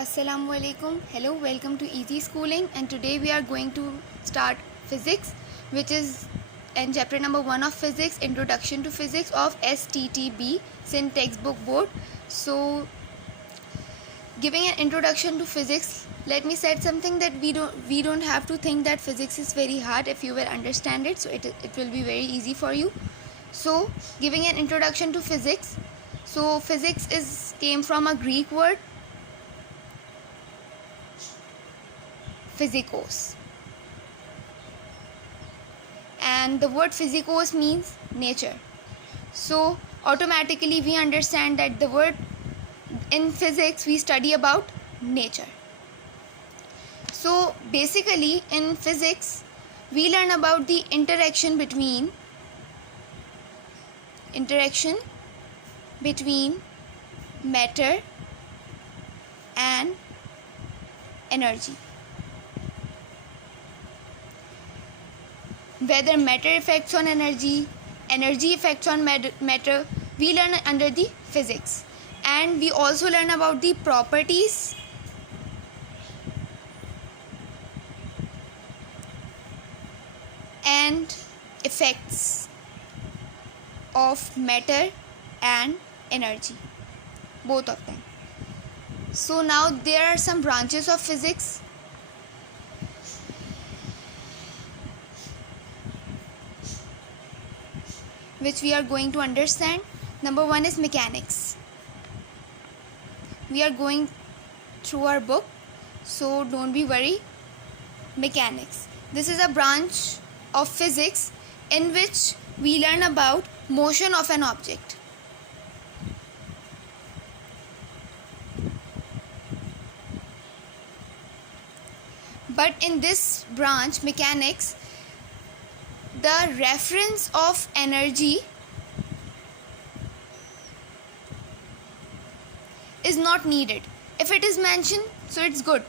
Assalamu alaikum. Hello, welcome to Easy Schooling, and today we are going to start physics, which is in chapter number 1 of physics, Introduction to Physics of STTB, Sin Textbook Board. So, giving an introduction to physics, let me say something that we don't have to think that physics is very hard if you will understand it. So it will be very easy for you. So, giving an introduction to physics. So, physics came from a Greek word physicos, and the word physicos means nature. So automatically we understand that the word in physics we study about nature. So basically in physics we learn about the interaction between matter and energy. Whether matter affects on energy affects on matter, we learn under the physics. And we also learn about the properties and effects of matter and energy, both of them. So now there are some branches of physics. Which we are going to understand. Number 1 is mechanics. We are going through our book, so don't be worried. Mechanics. This is a branch of physics in which we learn about motion of an object. But in this branch, mechanics, the reference of energy is not needed. If it is mentioned, so it's good.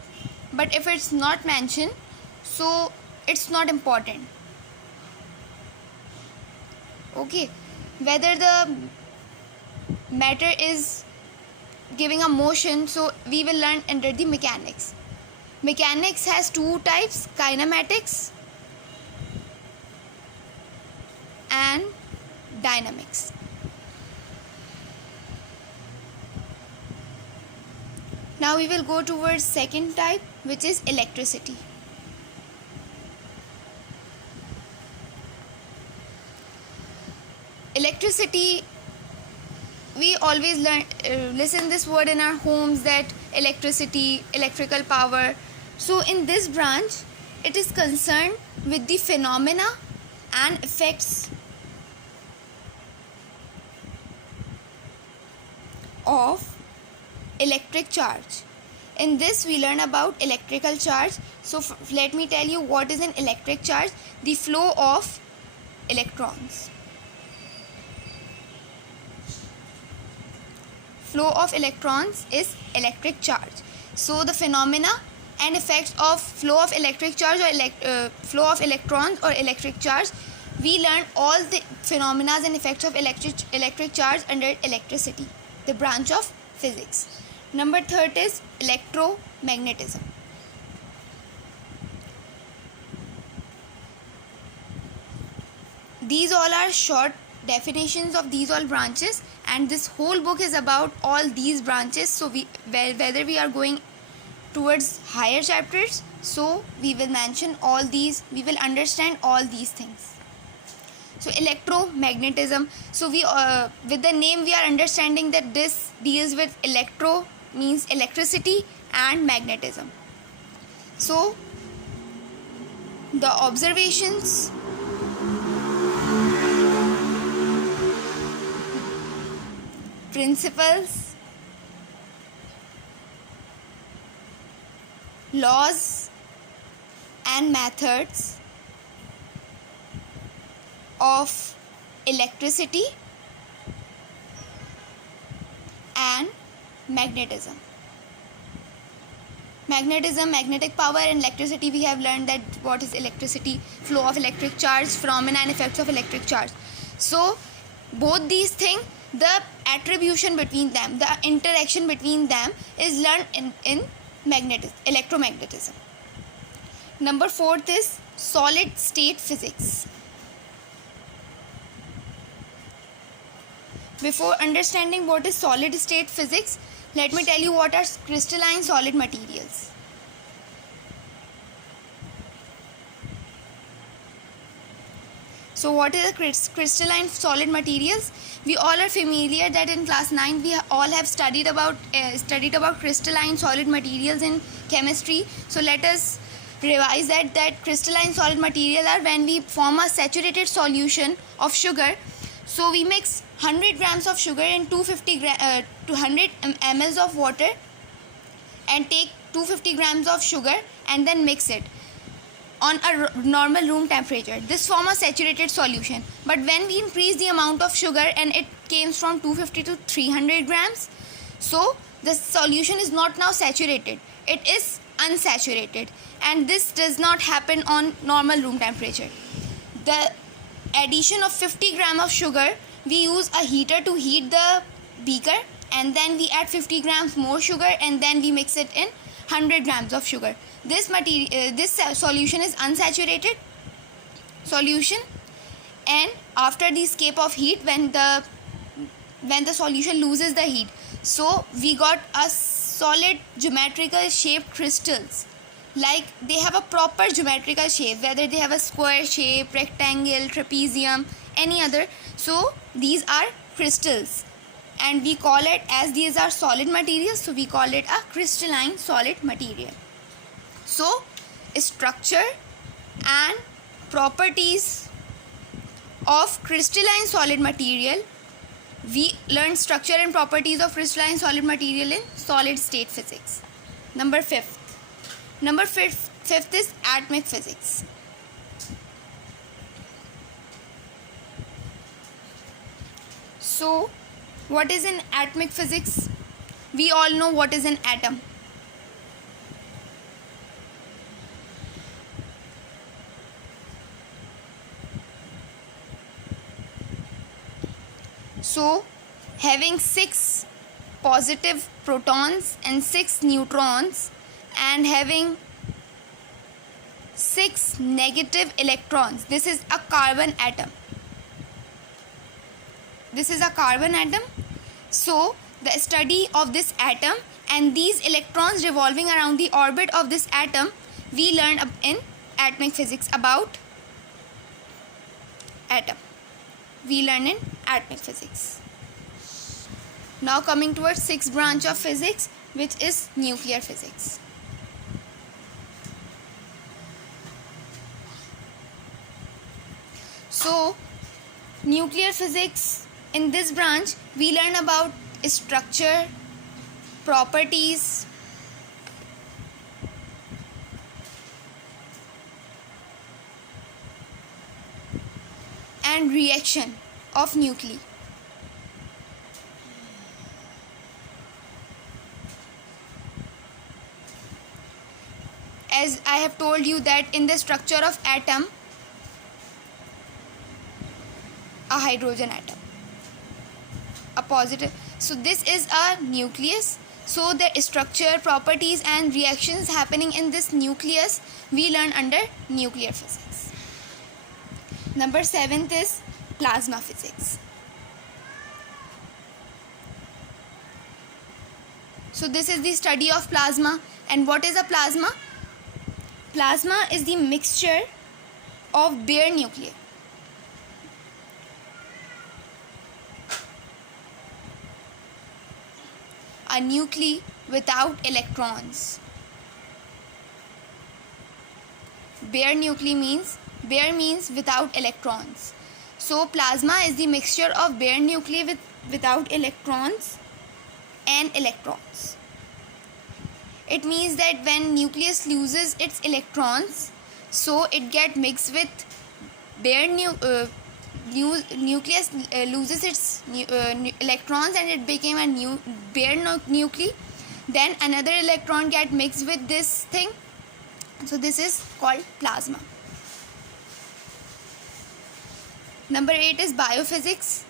But if it's not mentioned, so it's not important. Okay. Whether the matter is giving a motion, so we will learn under the mechanics. Mechanics has two types: kinematics and dynamics. Now we will go towards second type, which is electricity. Electricity, we always listen this word in our homes, that electricity, electrical power. So in this branch, it is concerned with the phenomena and effects of electric charge. In this we learn about electrical charge. So let me tell you what is an electric charge. The flow of electrons. Flow of electrons is electric charge. So the phenomena and effects of flow of electric charge or flow of electrons or electric charge, we learn all the phenomena and effects of electric charge under electricity, the branch of physics. Number 3 is electromagnetism. These all are short definitions of these all branches, and this whole book is about all these branches. So whether we are going towards higher chapters, so we will mention all these, we will understand all these things. So electromagnetism, so we with the name we are understanding that this deals with electro means electricity and magnetism. So the observations, principles, laws and methods of electricity and magnetism. Magnetic power, and electricity, we have learned that what is electricity, flow of electric charge, phenomena and effects of electric charge. So both these things, the attribution between them, the interaction between them is learned in electromagnetism. Number 4th is solid state physics. Before understanding what is solid state physics, let me tell you what are crystalline solid materials. So what is a crystalline solid materials? We all are familiar that in class 9 we all have studied about crystalline solid materials in chemistry. So let us revise that crystalline solid material are when we form a saturated solution of sugar. So we mix 100 grams of sugar in 200 ml of water and take 250 grams of sugar and then mix it on a normal room temperature. This form a saturated solution. But when we increase the amount of sugar and it came from 250 to 300 grams, so the solution is not now saturated, it is unsaturated, and this does not happen on normal room temperature. The addition of 50 gram of sugar, we use a heater to heat the beaker, and then we add 50 grams more sugar and then we mix it in 100 grams of sugar. This solution is unsaturated solution, and after the escape of heat, when the solution loses the heat, so we got a solid geometrical shaped crystals. Like they have a proper geometrical shape, whether they have a square shape, rectangle, trapezium, any other. So these are crystals, and we call it, as these are solid materials, so we call it a crystalline solid material. So structure and properties of crystalline solid material, we learned structure and properties of crystalline solid material in solid state physics. Number fifth is atomic physics. So what is in atomic physics? We all know what is an atom. So having 6 positive protons and 6 neutrons and having 6 negative electrons, this is a carbon atom. So the study of this atom and these electrons revolving around the orbit of this atom, we learned in atomic physics about atom. Now coming towards 6th branch of physics, which is nuclear physics. So nuclear physics, in this branch we learn about structure, properties, and reaction of nuclei. As I have told you that in the structure of atom, a hydrogen atom, a positive. So this is a nucleus. So the structure, properties and reactions happening in this nucleus, we learn under nuclear physics. Number 7th is plasma physics. So this is the study of plasma. And what is a plasma? Plasma is the mixture of bare nuclei. A nuclei without electrons. Bare nuclei means without electrons. So plasma is the mixture of bare nuclei without electrons and electrons. It means that when nucleus loses its electrons, so it get mixed with bare nucleus loses its electrons and it became a new bare nuclei. Then another electron get mixed with this thing. So this is called plasma. Number 8 is biophysics.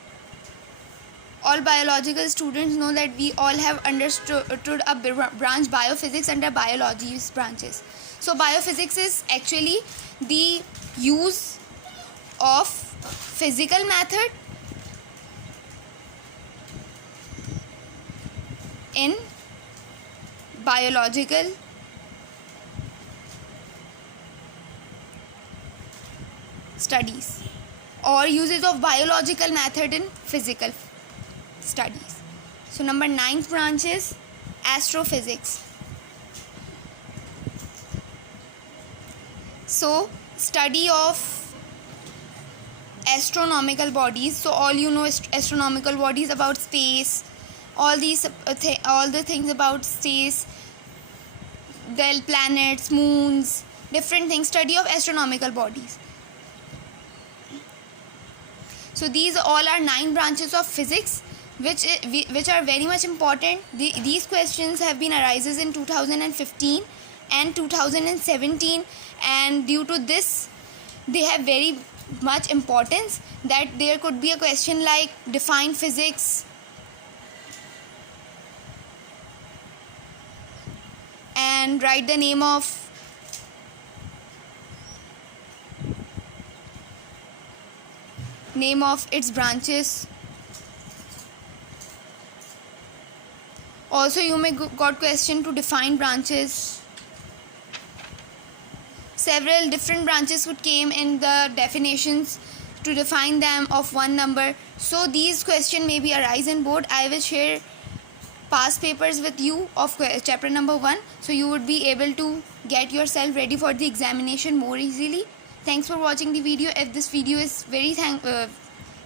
all biological students know that we all have understood a branch biophysics under biology's branches. So biophysics is actually the use of physical method in biological studies, or uses of biological method in physical studies. So number 9th branch is astrophysics. So study of astronomical bodies. So all you know is astronomical bodies about space, all these all the things about space, the planets, moons, different things, study of astronomical bodies. So these all are 9 branches of physics which are very much important. These questions have been arises in 2015 and 2017, and due to this they have very much importance, that there could be a question like define physics and write the name of its branches. Also you may got question to define branches. Several different branches would came in the definitions to define them of one number. So these questions may be arise in board. I will share past papers with you of chapter number 1, so you would be able to get yourself ready for the examination more easily. Thanks for watching the video. If this video is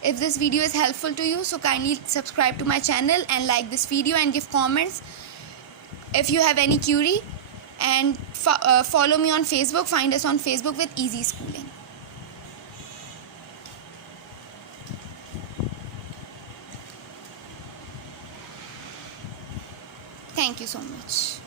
if this video is helpful to you, so kindly subscribe to my channel and like this video and give comments if you have any query, and follow me on Facebook. Find us on Facebook with Easy Schooling. Thank you so much.